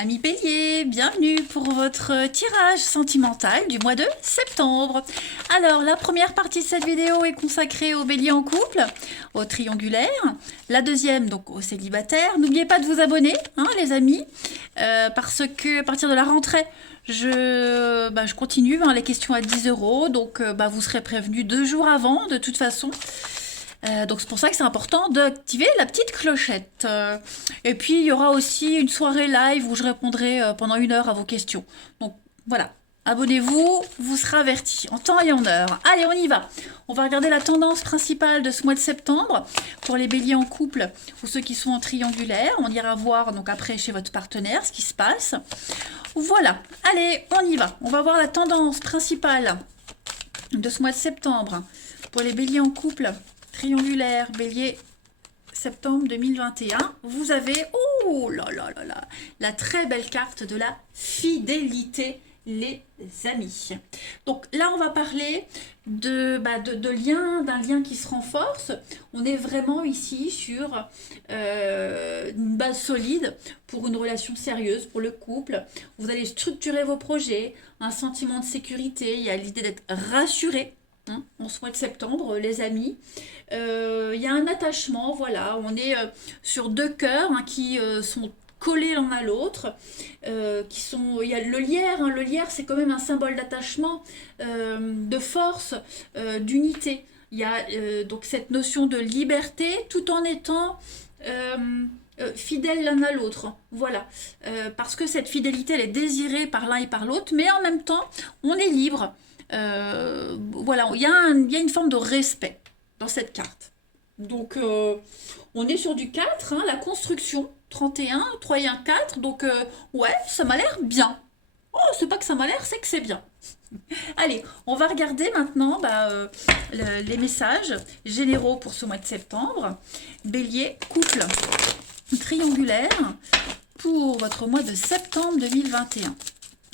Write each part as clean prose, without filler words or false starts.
Amis Bélier, bienvenue pour votre tirage sentimental du mois de septembre. Alors, la première partie de cette vidéo est consacrée aux béliers en couple, au triangulaire. La deuxième, donc aux célibataires. N'oubliez pas de vous abonner, hein, les amis, parce que à partir de la rentrée, je continue les questions à 10 €. Donc, vous serez prévenus 2 jours avant, de toute façon. Donc c'est pour ça que c'est important d'activer la petite clochette. Et puis il y aura aussi une soirée live où je répondrai pendant 1 heure à vos questions. Donc voilà, abonnez-vous, vous serez avertis en temps et en heure. Allez, on y va. On va regarder la tendance principale de ce mois de septembre pour les béliers en couple ou ceux qui sont en triangulaire. On ira voir donc après chez votre partenaire ce qui se passe. Voilà, allez, on y va. On va voir la tendance principale de ce mois de septembre pour les béliers en couple. Triangulaire, bélier, septembre 2021, vous avez, oh là là là là, la très belle carte de la fidélité, les amis. Donc là, on va parler d'un lien qui se renforce. On est vraiment ici sur une base solide pour une relation sérieuse, pour le couple. Vous allez structurer vos projets, un sentiment de sécurité, il y a l'idée d'être rassuré. En ce mois de septembre, les amis, il y a un attachement, voilà, on est sur 2 cœurs qui sont collés l'un à l'autre, il y a le lierre, le lierre c'est quand même un symbole d'attachement, de force, d'unité. Il y a donc cette notion de liberté tout en étant fidèles l'un à l'autre, voilà, parce que cette fidélité elle est désirée par l'un et par l'autre, mais en même temps on est libre. Voilà, il y a une forme de respect dans cette carte. Donc, on est sur du 4, la construction, 31, 3 et 1, 4. Donc, ouais, ça m'a l'air bien. Oh, c'est pas que ça m'a l'air, c'est que c'est bien. Allez, on va regarder maintenant les messages généraux pour ce mois de septembre. Bélier, couple, triangulaire, pour votre mois de septembre 2021.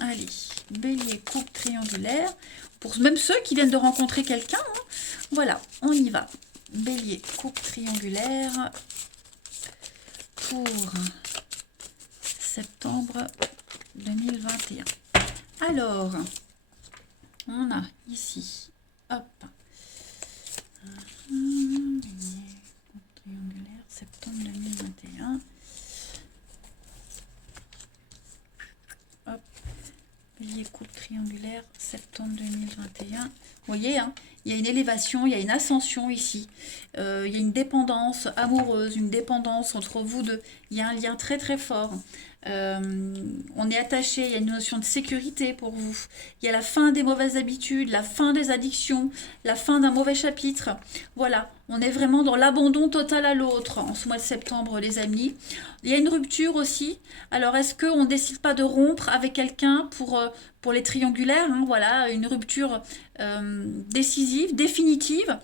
Allez, bélier, couple, triangulaire, pour même ceux qui viennent de rencontrer quelqu'un. Voilà, on y va. Bélier, couple, triangulaire, pour septembre 2021. Alors, on a ici, hop, bélier, couple, triangulaire, septembre 2021. Bélier, couple, triangulaire, septembre 2021. Vous voyez, il y a une élévation, il y a une ascension ici. Il y a une dépendance amoureuse, une dépendance entre vous deux. Il y a un lien très très fort. On est attaché, il y a une notion de sécurité pour vous. Il y a la fin des mauvaises habitudes, la fin des addictions, la fin d'un mauvais chapitre. Voilà, on est vraiment dans l'abandon total à l'autre en ce mois de septembre, les amis. Il y a une rupture aussi. Alors, est-ce qu'on ne décide pas de rompre avec quelqu'un pour les triangulaires, voilà, une rupture décisive, définitive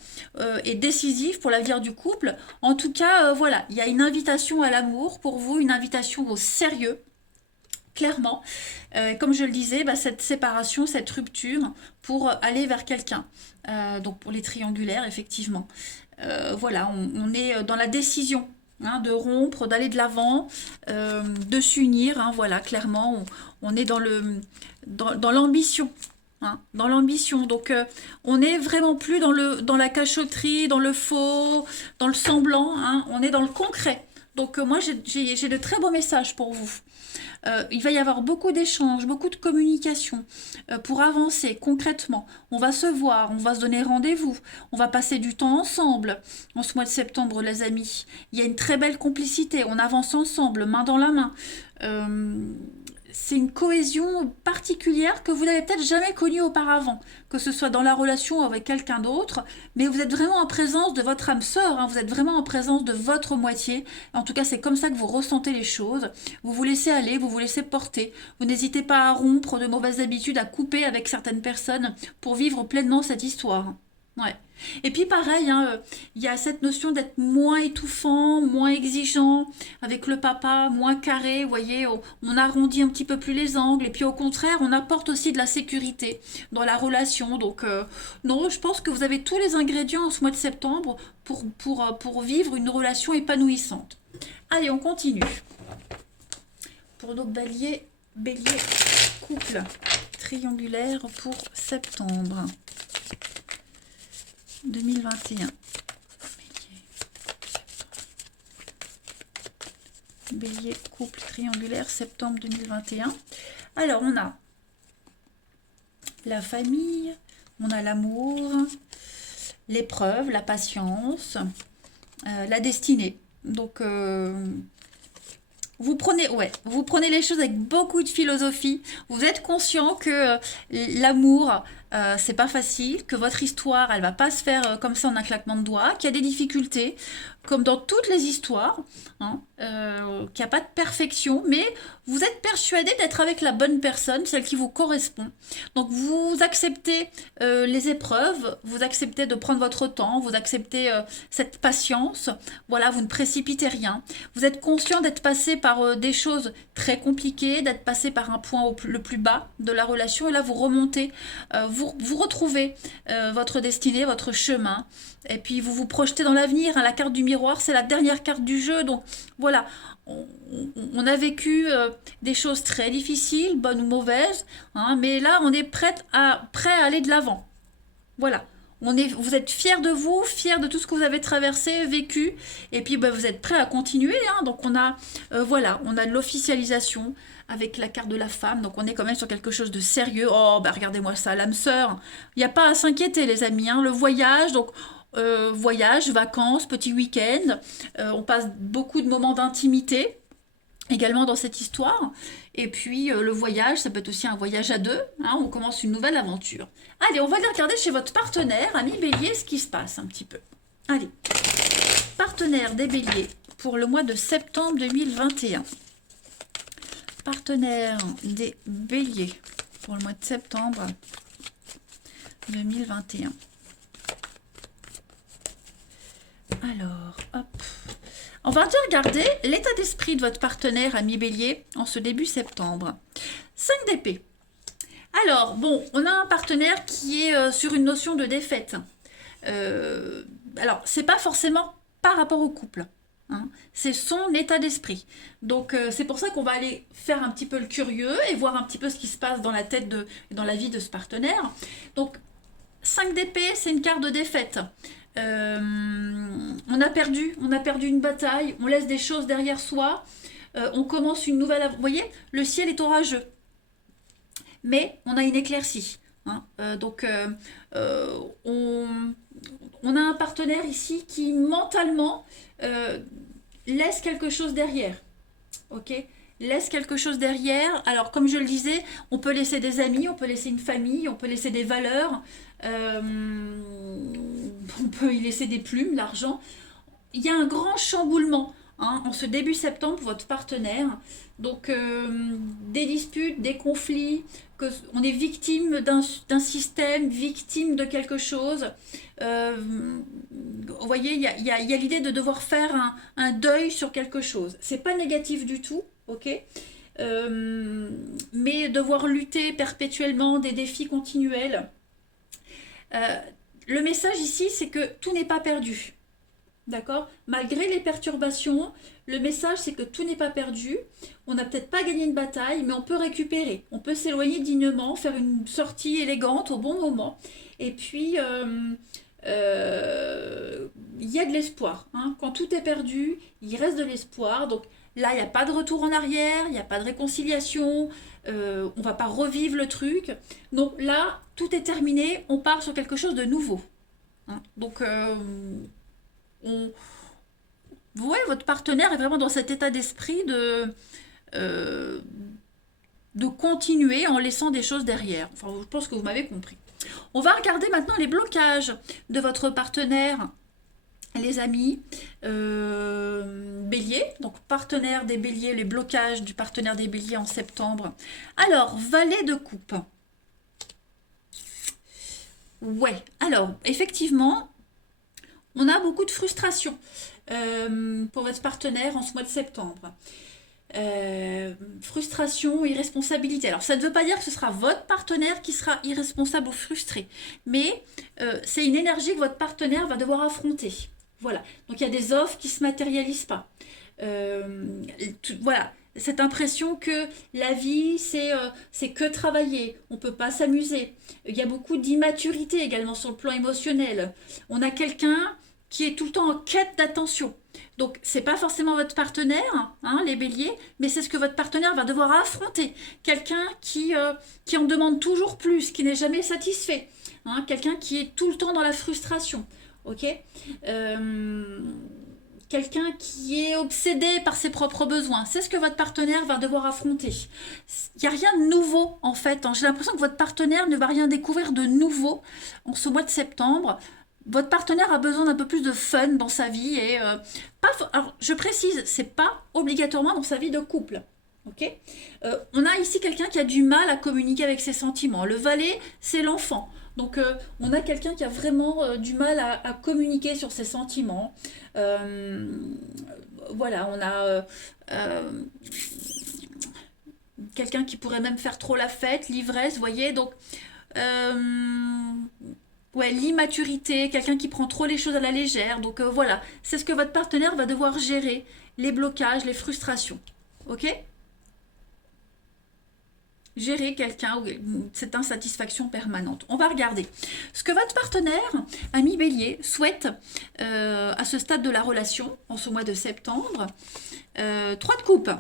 et décisive pour l'avenir du couple. En tout cas, voilà, il y a une invitation à l'amour pour vous, une invitation au sérieux, clairement. Comme je le disais, cette séparation, cette rupture pour aller vers quelqu'un. Donc pour les triangulaires, effectivement. Voilà, on est dans la décision. De rompre, d'aller de l'avant, de s'unir, voilà, clairement, on est dans l'ambition, dans l'ambition. Donc, on n'est vraiment plus dans la cachotterie, dans le faux, dans le semblant, on est dans le concret. Donc, moi, j'ai de très beaux messages pour vous. Il va y avoir beaucoup d'échanges, beaucoup de communication pour avancer concrètement. On va se voir, on va se donner rendez-vous, on va passer du temps ensemble en ce mois de septembre, les amis. Il y a une très belle complicité, on avance ensemble, main dans la main. C'est une cohésion particulière que vous n'avez peut-être jamais connue auparavant, que ce soit dans la relation avec quelqu'un d'autre, mais vous êtes vraiment en présence de votre âme sœur, vous êtes vraiment en présence de votre moitié. En tout cas, c'est comme ça que vous ressentez les choses. Vous vous laissez aller, vous vous laissez porter. Vous n'hésitez pas à rompre de mauvaises habitudes, à couper avec certaines personnes pour vivre pleinement cette histoire. Ouais. Et puis pareil, il y a cette notion d'être moins étouffant, moins exigeant avec le papa, moins carré, vous voyez, on arrondit un petit peu plus les angles, et puis au contraire, on apporte aussi de la sécurité dans la relation. Donc non, je pense que vous avez tous les ingrédients en ce mois de septembre pour vivre une relation épanouissante. Allez, on continue. pour nos béliers couple triangulaire pour septembre 2021. Bélier, couple triangulaire, septembre 2021. Alors, on a la famille, on a l'amour, l'épreuve, la patience, la destinée. Donc, vous prenez les choses avec beaucoup de philosophie. Vous êtes conscient que l'amour, c'est pas facile, que votre histoire, elle va pas se faire comme ça en un claquement de doigts, qu'il y a des difficultés, comme dans toutes les histoires, hein, qu'il n'y a pas de perfection, mais vous êtes persuadé d'être avec la bonne personne, celle qui vous correspond. Donc vous acceptez les épreuves, vous acceptez de prendre votre temps, vous acceptez cette patience, voilà, vous ne précipitez rien. Vous êtes conscient d'être passé par des choses très compliquées, d'être passé par un point le plus bas de la relation, et là vous remontez, vous retrouvez votre destinée, votre chemin, et puis vous vous projetez dans l'avenir, hein. La carte du miroir, c'est la dernière carte du jeu, donc voilà, on a vécu des choses très difficiles, bonnes ou mauvaises, hein, mais là on est prêt à aller de l'avant. Voilà, vous êtes fiers de vous, fiers de tout ce que vous avez traversé, vécu, et puis vous êtes prêts à continuer, hein. Donc on a, voilà, on a de l'officialisation avec la carte de la femme, donc on est quand même sur quelque chose de sérieux. Oh, regardez-moi ça, l'âme sœur, il n'y a pas à s'inquiéter les amis, hein. Le voyage, donc voyage, vacances, petit week-end, on passe beaucoup de moments d'intimité également dans cette histoire. Et puis le voyage, ça peut être aussi un voyage à deux, hein, on commence une nouvelle aventure. Allez, on va aller regarder chez votre partenaire, ami Bélier, ce qui se passe un petit peu. Allez, partenaire des Béliers pour le mois de septembre 2021. Partenaire des Béliers pour le mois de septembre 2021. Alors, hop. On va regarder l'état d'esprit de votre partenaire, ami Bélier, en ce début septembre. 5 d'épée. Alors, bon, on a un partenaire qui est sur une notion de défaite. Alors, c'est pas forcément par rapport au couple, hein, c'est son état d'esprit. Donc, c'est pour ça qu'on va aller faire un petit peu le curieux et voir un petit peu ce qui se passe dans la tête, dans la vie de ce partenaire. Donc, 5 d'épée, c'est une carte de défaite. On a perdu une bataille, on laisse des choses derrière soi, on commence une nouvelle... Vous voyez, le ciel est orageux, mais on a une éclaircie, hein. Donc on a un partenaire ici qui mentalement laisse quelque chose derrière, ok, laisse quelque chose derrière. Alors comme je le disais, on peut laisser des amis, on peut laisser une famille, on peut laisser des valeurs, on peut y laisser des plumes, l'argent. Il y a un grand chamboulement, hein, en ce début septembre pour votre partenaire. Donc des disputes, des conflits, on est victime d'un système, victime de quelque chose. Vous voyez, il y a l'idée de devoir faire un deuil sur quelque chose. C'est pas négatif du tout, ok, mais devoir lutter perpétuellement, des défis continuels. Le message ici, c'est que tout n'est pas perdu. D'accord? Malgré les perturbations, le message, c'est que tout n'est pas perdu. On n'a peut-être pas gagné une bataille, mais on peut récupérer. On peut s'éloigner dignement, faire une sortie élégante au bon moment. Et puis, il y a de l'espoir, hein. Quand tout est perdu, il reste de l'espoir. Donc là, il n'y a pas de retour en arrière, il n'y a pas de réconciliation. On ne va pas revivre le truc. Donc là, tout est terminé. On part sur quelque chose de nouveau, hein. Donc... vous voyez, votre partenaire est vraiment dans cet état d'esprit de continuer en laissant des choses derrière. Enfin, je pense que vous m'avez compris. On va regarder maintenant les blocages de votre partenaire, les amis. Bélier, donc partenaire des Béliers, les blocages du partenaire des Béliers en septembre. Alors, valet de coupe. Ouais, alors, effectivement... on a beaucoup de frustration pour votre partenaire en ce mois de septembre. Frustration, irresponsabilité. Alors, ça ne veut pas dire que ce sera votre partenaire qui sera irresponsable ou frustré, mais c'est une énergie que votre partenaire va devoir affronter. Voilà. Donc, il y a des offres qui ne se matérialisent pas. Voilà. cette impression que la vie, c'est que travailler, on ne peut pas s'amuser. Il y a beaucoup d'immaturité également sur le plan émotionnel. On a quelqu'un qui est tout le temps en quête d'attention. Donc, c'est pas forcément votre partenaire, hein, les béliers, mais c'est ce que votre partenaire va devoir affronter. Quelqu'un qui en demande toujours plus, qui n'est jamais satisfait. Hein, quelqu'un qui est tout le temps dans la frustration. Ok. Quelqu'un qui est obsédé par ses propres besoins. C'est ce que votre partenaire va devoir affronter. Il n'y a rien de nouveau en fait. J'ai l'impression que votre partenaire ne va rien découvrir de nouveau en ce mois de septembre. Votre partenaire a besoin d'un peu plus de fun dans sa vie et alors, je précise, c'est pas obligatoirement dans sa vie de couple. Ok. On a ici quelqu'un qui a du mal à communiquer avec ses sentiments. Le valet, c'est l'enfant. Donc on a quelqu'un qui a vraiment du mal à communiquer sur ses sentiments. Voilà, on a quelqu'un qui pourrait même faire trop la fête, l'ivresse, vous voyez. Donc, ouais, l'immaturité, quelqu'un qui prend trop les choses à la légère. Donc voilà, c'est ce que votre partenaire va devoir gérer, les blocages, les frustrations. Ok. Gérer quelqu'un ou cette insatisfaction permanente. On va regarder ce que votre partenaire, ami bélier, souhaite à ce stade de la relation, en ce mois de septembre. 3 de coupe.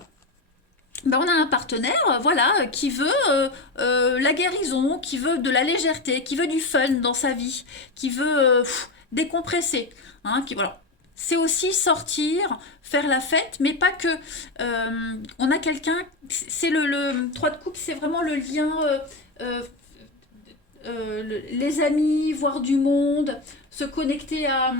Ben, on a un partenaire voilà, qui veut la guérison, qui veut de la légèreté, qui veut du fun dans sa vie, qui veut décompresser. Hein, voilà. C'est aussi sortir, faire la fête, mais pas que. On a quelqu'un, c'est le 3 de coupe, c'est vraiment le lien, euh, les amis, voir du monde, se connecter à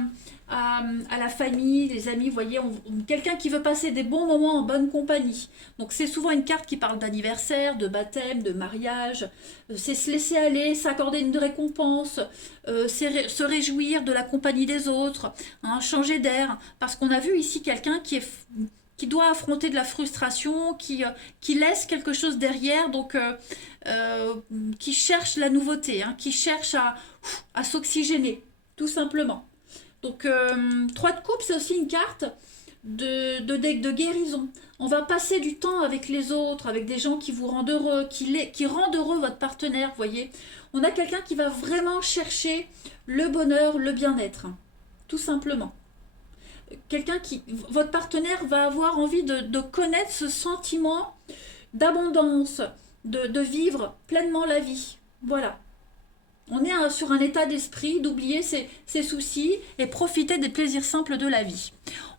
la famille, les amis, vous voyez, quelqu'un qui veut passer des bons moments en bonne compagnie. Donc c'est souvent une carte qui parle d'anniversaire, de baptême, de mariage. C'est se laisser aller, s'accorder une récompense, se réjouir de la compagnie des autres, hein, changer d'air. Parce qu'on a vu ici quelqu'un qui doit affronter de la frustration, qui laisse quelque chose derrière, donc qui cherche la nouveauté, hein, qui cherche à s'oxygéner, tout simplement. Donc, 3 de coupe, c'est aussi une carte de guérison. On va passer du temps avec les autres, avec des gens qui vous rendent heureux, qui rendent heureux votre partenaire, vous voyez. On a quelqu'un qui va vraiment chercher le bonheur, le bien-être, hein, tout simplement. Votre partenaire va avoir envie de connaître ce sentiment d'abondance, de vivre pleinement la vie. Voilà. On est sur un état d'esprit d'oublier ses soucis et profiter des plaisirs simples de la vie.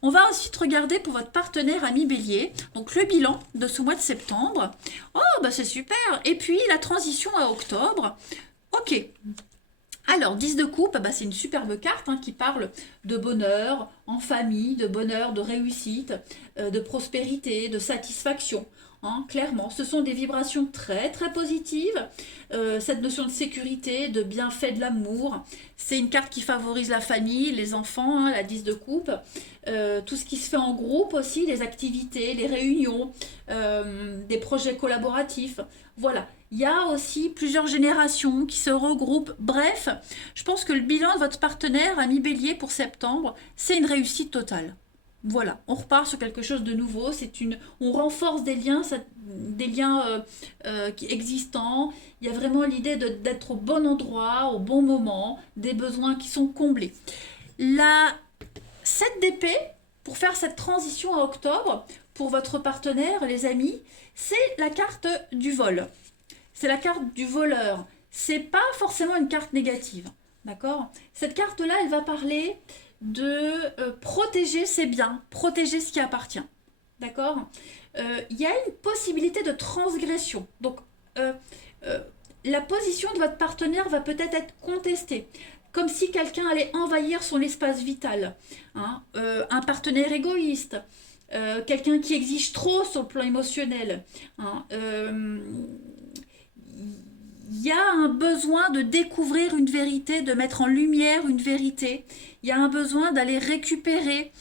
On va ensuite regarder pour votre partenaire ami bélier, donc le bilan de ce mois de septembre. Oh, bah c'est super. Et puis la transition à octobre. Ok. Alors, 10 de coupe, bah, c'est une superbe carte hein, qui parle de bonheur en famille, de bonheur, de réussite, de prospérité, de satisfaction. Hein, clairement, ce sont des vibrations très très positives. Cette notion de sécurité, de bienfait de l'amour, c'est une carte qui favorise la famille, les enfants, hein, la 10 de coupe. Tout ce qui se fait en groupe aussi, les activités, les réunions, des projets collaboratifs. Voilà. Il y a aussi plusieurs générations qui se regroupent. Bref, je pense que le bilan de votre partenaire, ami bélier, pour septembre, c'est une réussite totale. Voilà, on repart sur quelque chose de nouveau. On renforce des liens, existants. Il y a vraiment l'idée d'être au bon endroit, au bon moment, des besoins qui sont comblés. La 7 d'épée, pour faire cette transition à octobre, pour votre partenaire, les amis, c'est la carte du vol. C'est la carte du voleur. C'est pas forcément une carte négative. D'accord? Cette carte-là, elle va parler de protéger ses biens, protéger ce qui appartient. D'accord? Il y a une possibilité de transgression. Donc, la position de votre partenaire va peut-être être contestée. Comme si quelqu'un allait envahir son espace vital. Hein? Un partenaire égoïste. Quelqu'un qui exige trop sur le plan émotionnel. Hein? Il y a un besoin de découvrir une vérité, de mettre en lumière une vérité. Il y a un besoin d'aller récupérer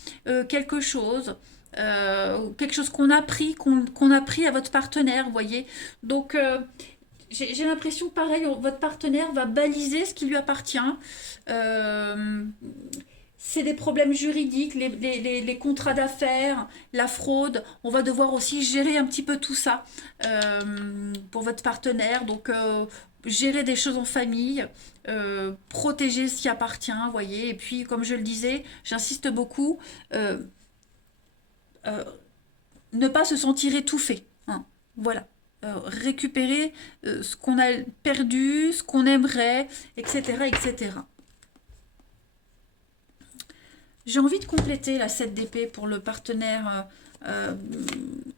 quelque chose qu'on a pris, qu'on a pris à votre partenaire, vous voyez. Donc, j'ai l'impression que pareil, votre partenaire va baliser ce qui lui appartient. c'est des problèmes juridiques, les contrats d'affaires, la fraude. On va devoir aussi gérer un petit peu tout ça pour votre partenaire. Donc, gérer des choses en famille, protéger ce qui appartient, vous voyez. Et puis, comme je le disais, j'insiste beaucoup, ne pas se sentir étouffé, hein. Voilà. Récupérer ce qu'on a perdu, ce qu'on aimerait, etc., etc. J'ai envie de compléter la 7 d'épée pour le partenaire.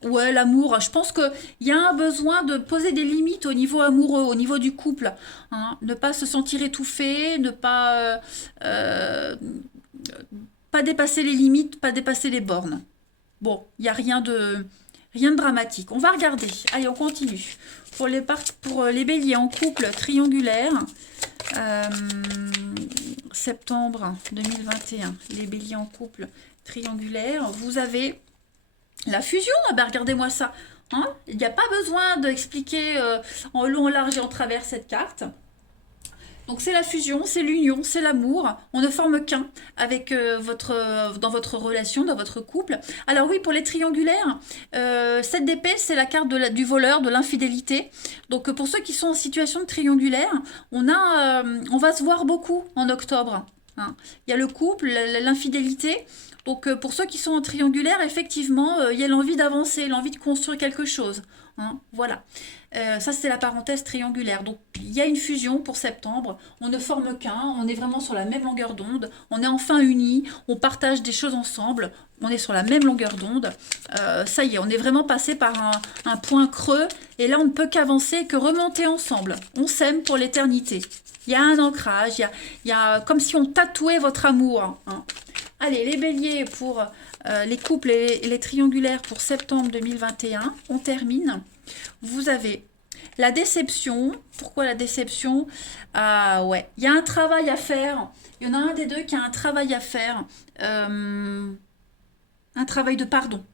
Ouais, l'amour. Je pense qu'il y a un besoin de poser des limites au niveau amoureux, au niveau du couple, hein. Ne pas se sentir étouffé, ne pas, pas dépasser les limites, pas dépasser les bornes. Bon, il n'y a rien de dramatique. On va regarder. Allez, on continue. Pour les béliers en couple triangulaire, septembre 2021, les béliers en couple triangulaire, vous avez la fusion. Ah ben, regardez-moi ça, hein. Il n'y a pas besoin d'expliquer en long, en large et en travers cette carte. Donc c'est la fusion, c'est l'union, c'est l'amour. On ne forme qu'un avec dans votre relation, dans votre couple. Alors oui, pour les triangulaires, 7 d'épée, c'est la carte du voleur, de l'infidélité. Donc pour ceux qui sont en situation de triangulaire, on va se voir beaucoup en octobre, hein. Il y a le couple, l'infidélité. Donc pour ceux qui sont en triangulaire, effectivement, il y a l'envie d'avancer, l'envie de construire quelque chose, hein. Voilà. Ça, c'est la parenthèse triangulaire. Donc, il y a une fusion pour septembre. On ne forme qu'un. On est vraiment sur la même longueur d'onde. On est enfin unis. On partage des choses ensemble. On est sur la même longueur d'onde. Ça y est, on est vraiment passé par un point creux. Et là, on ne peut qu'avancer, que remonter ensemble. On s'aime pour l'éternité. Il y a un ancrage. Il y a comme si on tatouait votre amour, hein. Allez, les béliers pour les couples et les triangulaires pour septembre 2021. On termine. Vous avez la déception. Pourquoi la déception? Ah ouais, il y a un travail à faire. Il y en a un des deux qui a un travail à faire. Un travail de pardon,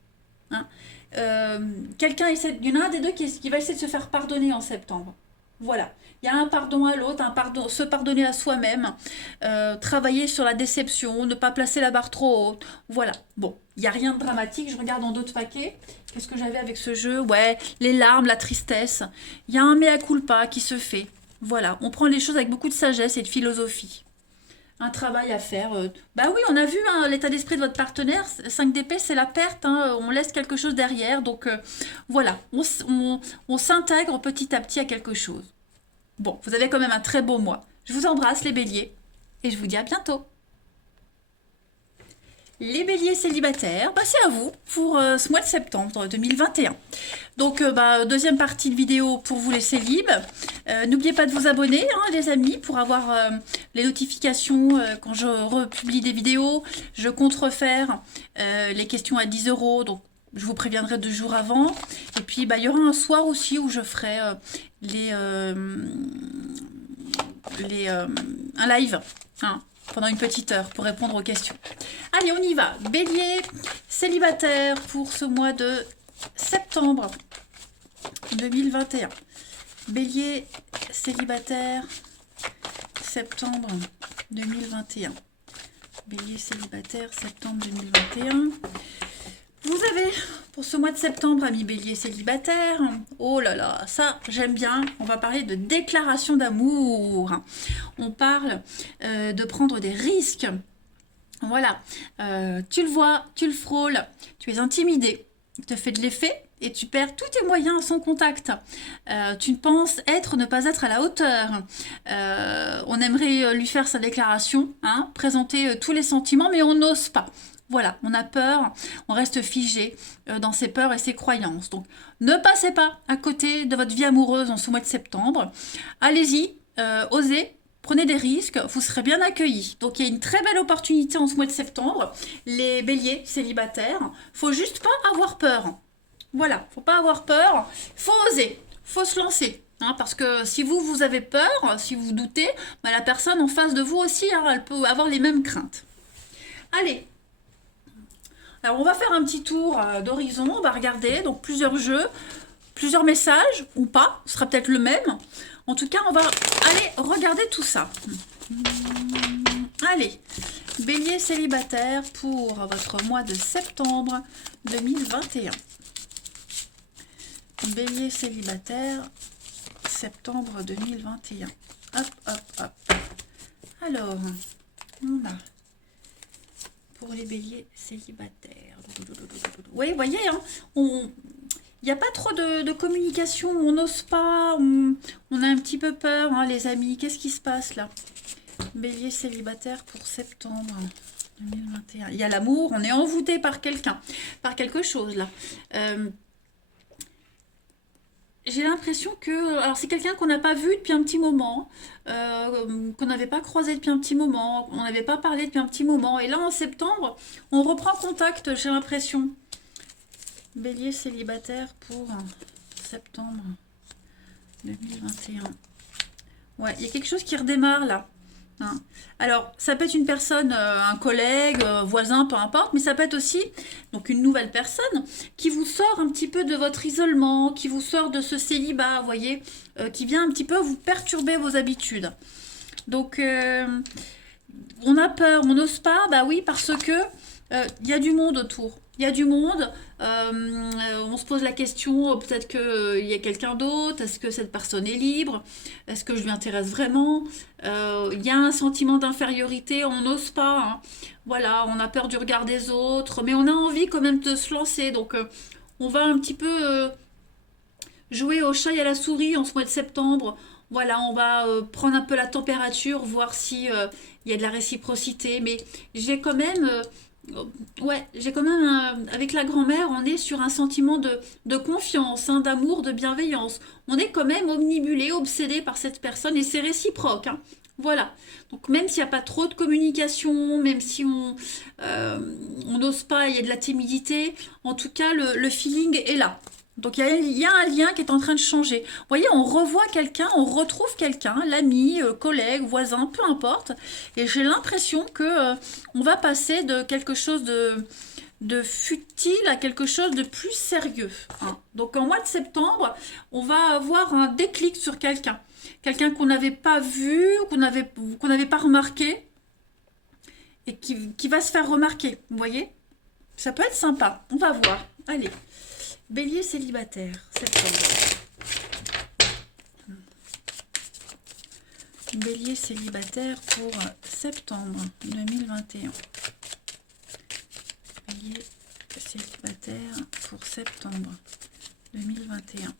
hein. Il y en a un des deux qui va essayer de se faire pardonner en septembre. Voilà. Il y a un pardon à l'autre, se pardonner à soi-même, travailler sur la déception, ne pas placer la barre trop haute. Voilà. Bon, il n'y a rien de dramatique. Je regarde dans d'autres paquets. Qu'est-ce que j'avais avec ce jeu? Ouais, les larmes, la tristesse. Il y a un mea culpa qui se fait. Voilà. On prend les choses avec beaucoup de sagesse et de philosophie. Un travail à faire. Bah oui, on a vu, hein, l'état d'esprit de votre partenaire. 5 d'épée, c'est la perte, hein. On laisse quelque chose derrière. Donc voilà, on s'intègre petit à petit à quelque chose. Bon, vous avez quand même un très beau mois. Je vous embrasse les béliers et je vous dis à bientôt. Les béliers célibataires, bah c'est à vous pour ce mois de septembre 2021. Donc, deuxième partie de vidéo pour vous les célibes. N'oubliez pas de vous abonner, hein, les amis, pour avoir les notifications quand je republie des vidéos. Je compte refaire les questions à 10 €, donc je vous préviendrai 2 jours avant. Et puis, il y aura un soir aussi où je ferai un live, hein, pendant une petite heure pour répondre aux questions. Allez, on y va. Bélier célibataire pour ce mois de septembre 2021. Bélier célibataire, septembre 2021. Bélier célibataire, septembre 2021. Vous avez, pour ce mois de septembre, amis bélier célibataire, oh là là, ça j'aime bien, on va parler de déclaration d'amour. On parle de prendre des risques. Voilà, tu le vois, tu le frôles, tu es intimidé, il te fait de l'effet et tu perds tous tes moyens à son contact. Tu penses ne pas être à la hauteur. On aimerait lui faire sa déclaration, hein, présenter tous les sentiments, mais on n'ose pas. Voilà, on a peur, on reste figé dans ses peurs et ses croyances. Donc, ne passez pas à côté de votre vie amoureuse en ce mois de septembre. Allez-y, osez. Prenez des risques, vous serez bien accueillis. Donc, il y a une très belle opportunité en ce mois de septembre. Les béliers célibataires, faut juste pas avoir peur. Voilà, faut pas avoir peur, faut oser, faut se lancer. Hein, parce que si vous avez peur, si vous doutez, la personne en face de vous aussi, hein, elle peut avoir les mêmes craintes. Allez. Alors, on va faire un petit tour d'horizon. On va regarder donc plusieurs jeux, plusieurs messages ou pas. Ce sera peut-être le même. En tout cas, on va aller regarder tout ça. Allez, Bélier célibataire pour votre mois de septembre 2021. Bélier célibataire, septembre 2021. Hop, hop, hop. Alors, on a pour les béliers célibataires. Oui, vous voyez, hein, il n'y a pas trop de communication, on n'ose pas, on a un petit peu peur, hein, les amis. Qu'est-ce qui se passe là? Bélier célibataire pour septembre 2021. Il y a l'amour, on est envoûté par quelqu'un, par quelque chose là. J'ai l'impression que... Alors, c'est quelqu'un qu'on n'a pas vu depuis un petit moment, qu'on n'avait pas croisé depuis un petit moment, on n'avait pas parlé depuis un petit moment. Et là, en septembre, on reprend contact, j'ai l'impression. Bélier célibataire pour septembre 2021. Ouais, il y a quelque chose qui redémarre là. Hein. Alors, ça peut être une personne, un collègue, voisin, peu importe, mais ça peut être aussi donc une nouvelle personne qui vous sort un petit peu de votre isolement, qui vous sort de ce célibat, vous voyez, qui vient un petit peu vous perturber vos habitudes. Donc, on a peur, on n'ose pas, bah oui, parce que il y a du monde autour. Il y a du monde, on se pose la question, peut-être qu'il y a quelqu'un d'autre, est-ce que cette personne est libre, est-ce que je lui intéresse vraiment, il y a un sentiment d'infériorité, on n'ose pas, hein. Voilà, on a peur du regard des autres, mais on a envie quand même de se lancer, donc on va un petit peu jouer au chat et à la souris en ce mois de septembre. Voilà, on va prendre un peu la température, voir si il y a de la réciprocité, mais j'ai quand même... ouais, j'ai quand même, avec la grand-mère, on est sur un sentiment de confiance, hein, d'amour, de bienveillance. On est quand même omnibulé, obsédé par cette personne et c'est réciproque, hein. Voilà. Donc même s'il n'y a pas trop de communication, même si on n'ose pas, il y a de la timidité, en tout cas le feeling est là. Donc il y a un lien qui est en train de changer. Vous voyez, on revoit quelqu'un, on retrouve quelqu'un, l'ami, collègue, voisin, peu importe. Et j'ai l'impression que on va passer de quelque chose de futile à quelque chose de plus sérieux, hein. Donc en mois de septembre, on va avoir un déclic sur quelqu'un. Quelqu'un qu'on n'avait pas vu, qu'on n'avait pas remarqué et qui va se faire remarquer. Vous voyez? Ça peut être sympa. On va voir. Allez. Bélier célibataire, septembre. Bélier célibataire pour septembre 2021. Bélier célibataire pour septembre 2021.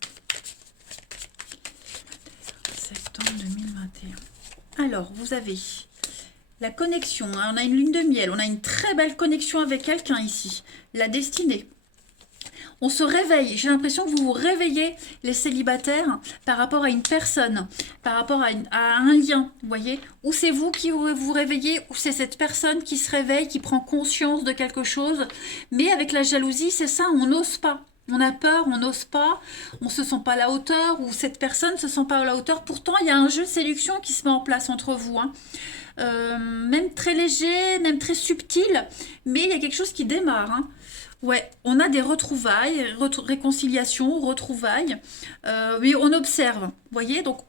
Septembre 2021. Alors, vous avez la connexion, hein, on a une lune de miel, on a une très belle connexion avec quelqu'un ici. La destinée. On se réveille, j'ai l'impression que vous vous réveillez, les célibataires, par rapport à une personne, par rapport à un lien, vous voyez. Ou c'est vous qui vous réveillez, ou c'est cette personne qui se réveille, qui prend conscience de quelque chose. Mais avec la jalousie, c'est ça, on n'ose pas. On a peur, on n'ose pas, on se sent pas à la hauteur, ou cette personne ne se sent pas à la hauteur. Pourtant, il y a un jeu de séduction qui se met en place entre vous, hein. Même très léger, même très subtil, mais il y a quelque chose qui démarre, hein. Ouais, on a des retrouvailles, réconciliation, retrouvailles, mais on observe, vous voyez, donc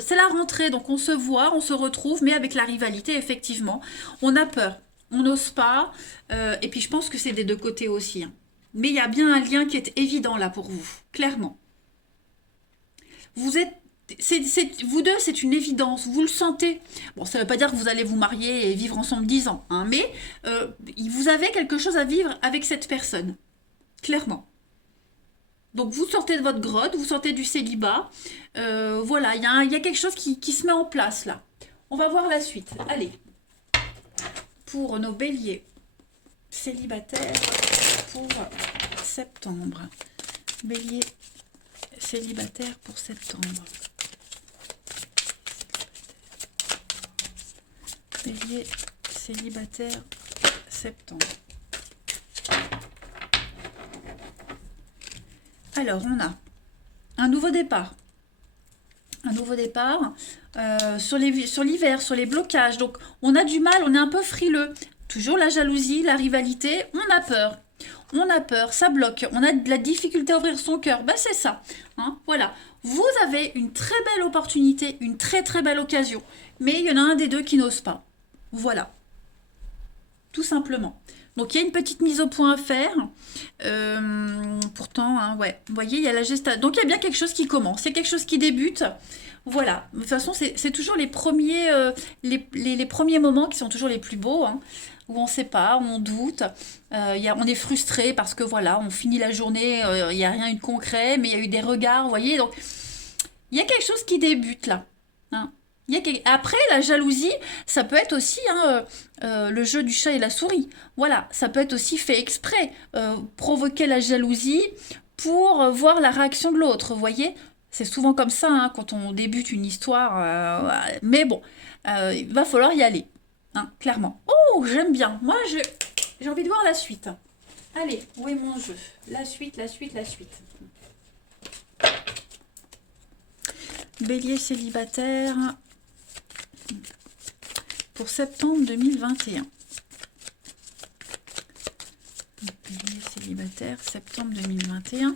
c'est la rentrée, donc on se voit, on se retrouve, mais avec la rivalité, effectivement, on a peur, on n'ose pas, et puis je pense que c'est des deux côtés aussi, hein. Mais il y a bien un lien qui est évident là pour vous, clairement. Vous êtes vous deux, c'est une évidence, vous le sentez. Bon, ça ne veut pas dire que vous allez vous marier et vivre ensemble 10 ans, hein, mais vous avez quelque chose à vivre avec cette personne, clairement. Donc vous sortez de votre grotte, vous sortez du célibat, voilà, il y a quelque chose qui se met en place là. On va voir la suite. Allez, pour nos béliers célibataires pour septembre. Bélier célibataire pour septembre. Bélier célibataire septembre. Alors, on a un nouveau départ. Un nouveau départ sur l'hiver, sur les blocages. Donc, on a du mal, on est un peu frileux. Toujours la jalousie, la rivalité, on a peur. On a peur, ça bloque. On a de la difficulté à ouvrir son cœur. Ben, c'est ça, hein, voilà. Vous avez une très belle opportunité, une très très belle occasion. Mais il y en a un des deux qui n'ose pas. Voilà. tout simplement. Donc, il y a une petite mise au point à faire. Pourtant, hein, ouais, vous voyez, il y a la gestation. Donc, il y a bien quelque chose qui commence, il y a quelque chose qui débute. Voilà, de toute façon, c'est toujours les premiers, les premiers moments qui sont toujours les plus beaux, hein, où on ne sait pas, où on doute, on est frustré parce que voilà, on finit la journée, il n'y a rien eu de concret, mais il y a eu des regards, vous voyez, donc il y a quelque chose qui débute là. Hein. Après, la jalousie, ça peut être aussi hein, le jeu du chat et la souris. Voilà, ça peut être aussi fait exprès, provoquer la jalousie pour voir la réaction de l'autre, vous voyez? C'est souvent comme ça hein, quand on débute une histoire. Mais bon, il va falloir y aller, hein, clairement. Oh, j'aime bien. Moi, j'ai envie de voir la suite. Allez, où est mon jeu? La suite, la suite, la suite. Bélier célibataire pour septembre 2021. Bélier célibataire, septembre 2021.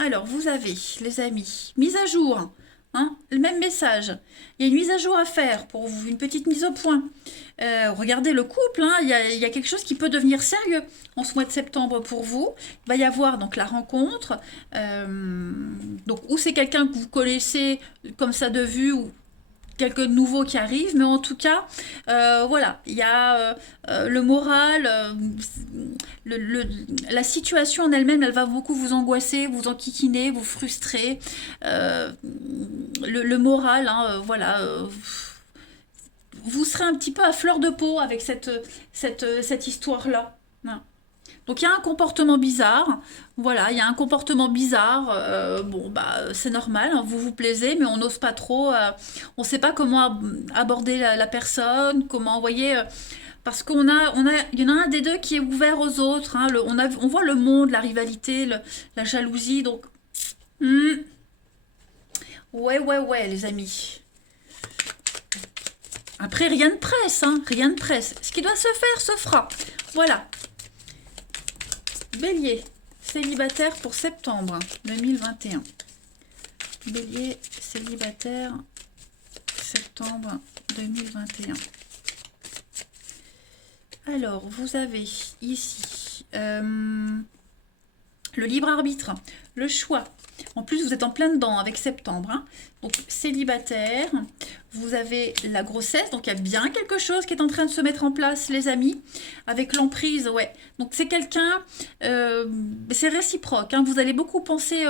Alors, vous avez, les amis, mise à jour. Hein, le même message. Il y a une mise à jour à faire pour vous, une petite mise au point. Regardez le couple, hein, il y a quelque chose qui peut devenir sérieux en ce mois de septembre pour vous. Il va y avoir donc la rencontre. Donc, ou c'est quelqu'un que vous connaissez comme ça de vue, ou quelques nouveaux qui arrivent, mais en tout cas, voilà, il y a le moral, la situation en elle-même, elle va beaucoup vous angoisser, vous enquiquiner, vous frustrer. Le moral, hein, voilà, vous serez un petit peu à fleur de peau avec cette histoire-là. Hein. Donc il y a un comportement bizarre, voilà, il y a un comportement bizarre, bon bah c'est normal, hein, vous vous plaisez, mais on n'ose pas trop, on ne sait pas comment aborder la personne, comment, vous voyez, parce il y en a un des deux qui est ouvert aux autres, hein, on voit le monde, la rivalité, la jalousie, donc, ouais, les amis. Après, rien ne presse, hein, rien ne presse. Ce qui doit se faire, se fera. Voilà. Bélier, célibataire pour septembre 2021. Bélier, célibataire, septembre 2021. Alors, vous avez ici le libre arbitre, le choix. En plus, vous êtes en plein dedans avec septembre. Hein. Donc, célibataire, vous avez la grossesse. Donc, il y a bien quelque chose qui est en train de se mettre en place, les amis. Avec l'emprise, ouais. Donc, c'est quelqu'un, c'est réciproque. Hein. Vous allez beaucoup penser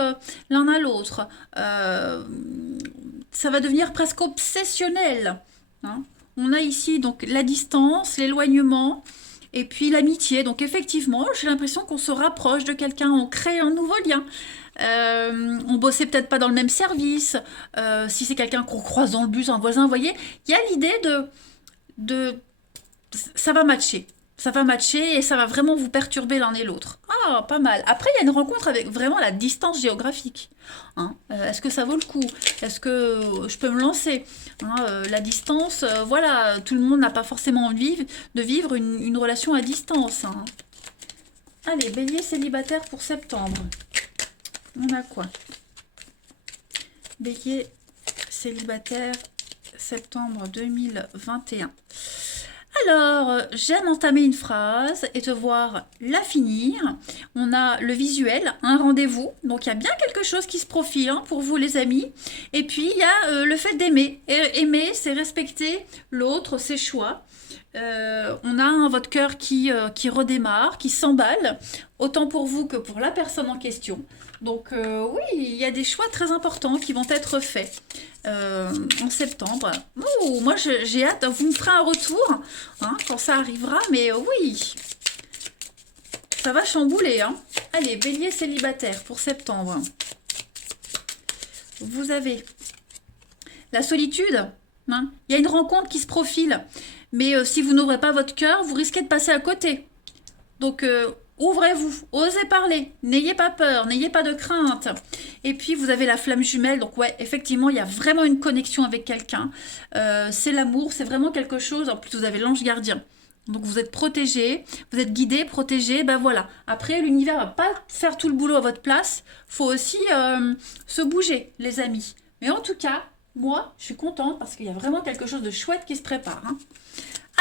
l'un à l'autre. Ça va devenir presque obsessionnel. Hein. On a ici donc la distance, l'éloignement. Et puis l'amitié, donc effectivement, j'ai l'impression qu'on se rapproche de quelqu'un, on crée un nouveau lien. On bossait peut-être pas dans le même service, si c'est quelqu'un qu'on croise dans le bus, un voisin, vous voyez, il y a l'idée de ça va matcher. Ça va matcher et ça va vraiment vous perturber l'un et l'autre. Ah, pas mal. Après, il y a une rencontre avec vraiment la distance géographique. Hein. Est-ce que ça vaut le coup? Est-ce que je peux me lancer? Hein, la distance, voilà, tout le monde n'a pas forcément envie de vivre une relation à distance. Hein. Allez, bélier célibataire pour septembre. On a quoi? Bélier célibataire septembre 2021. Alors, j'aime entamer une phrase et te voir la finir. On a le visuel, un rendez-vous. Donc, il y a bien quelque chose qui se profile hein, pour vous, les amis. Et puis, il y a le fait d'aimer. Aimer, c'est respecter l'autre, ses choix. On a votre cœur qui redémarre, qui s'emballe, autant pour vous que pour la personne en question. Donc oui, il y a des choix très importants qui vont être faits en septembre. Oh, moi j'ai hâte, vous me ferez un retour hein, quand ça arrivera, mais oui, ça va chambouler. Hein. Allez, bélier célibataire pour septembre. Vous avez la solitude, hein. Il y a une rencontre qui se profile. Mais si vous n'ouvrez pas votre cœur, vous risquez de passer à côté. Donc, ouvrez-vous, osez parler, n'ayez pas peur, n'ayez pas de crainte. Et puis, vous avez la flamme jumelle. Donc, ouais, effectivement, il y a vraiment une connexion avec quelqu'un. C'est l'amour, c'est vraiment quelque chose. En plus, vous avez l'ange gardien. Donc, vous êtes protégé, vous êtes guidé, protégé. Ben voilà. Après, l'univers ne va pas faire tout le boulot à votre place. Il faut aussi se bouger, les amis. Mais en tout cas, moi, je suis contente parce qu'il y a vraiment quelque chose de chouette qui se prépare. Hein.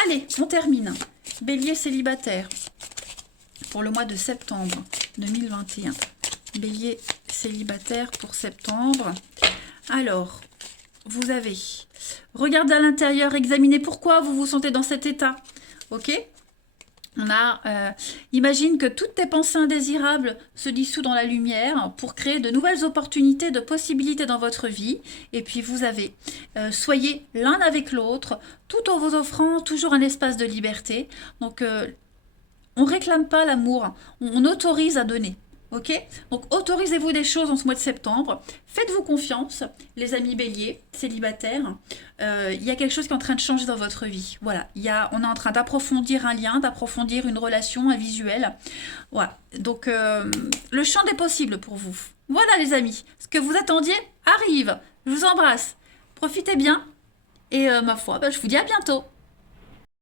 Allez, on termine. Bélier célibataire pour le mois de septembre 2021. Bélier célibataire pour septembre. Alors, vous avez, regardez à l'intérieur, examinez pourquoi vous vous sentez dans cet état. Ok? On a, imagine que toutes tes pensées indésirables se dissouent dans la lumière pour créer de nouvelles opportunités, de possibilités dans votre vie. Et puis vous avez, soyez l'un avec l'autre, tout en vous offrant toujours un espace de liberté. Donc, on ne réclame pas l'amour, on autorise à donner. Ok? Donc autorisez-vous des choses en ce mois de septembre. Faites-vous confiance, les amis béliers, célibataires. Il y a quelque chose qui est en train de changer dans votre vie. Voilà, on est en train d'approfondir un lien, d'approfondir une relation, un visuel. Voilà, donc le champ des possibles pour vous. Voilà les amis, ce que vous attendiez arrive. Je vous embrasse. Profitez bien et ma foi, je vous dis à bientôt.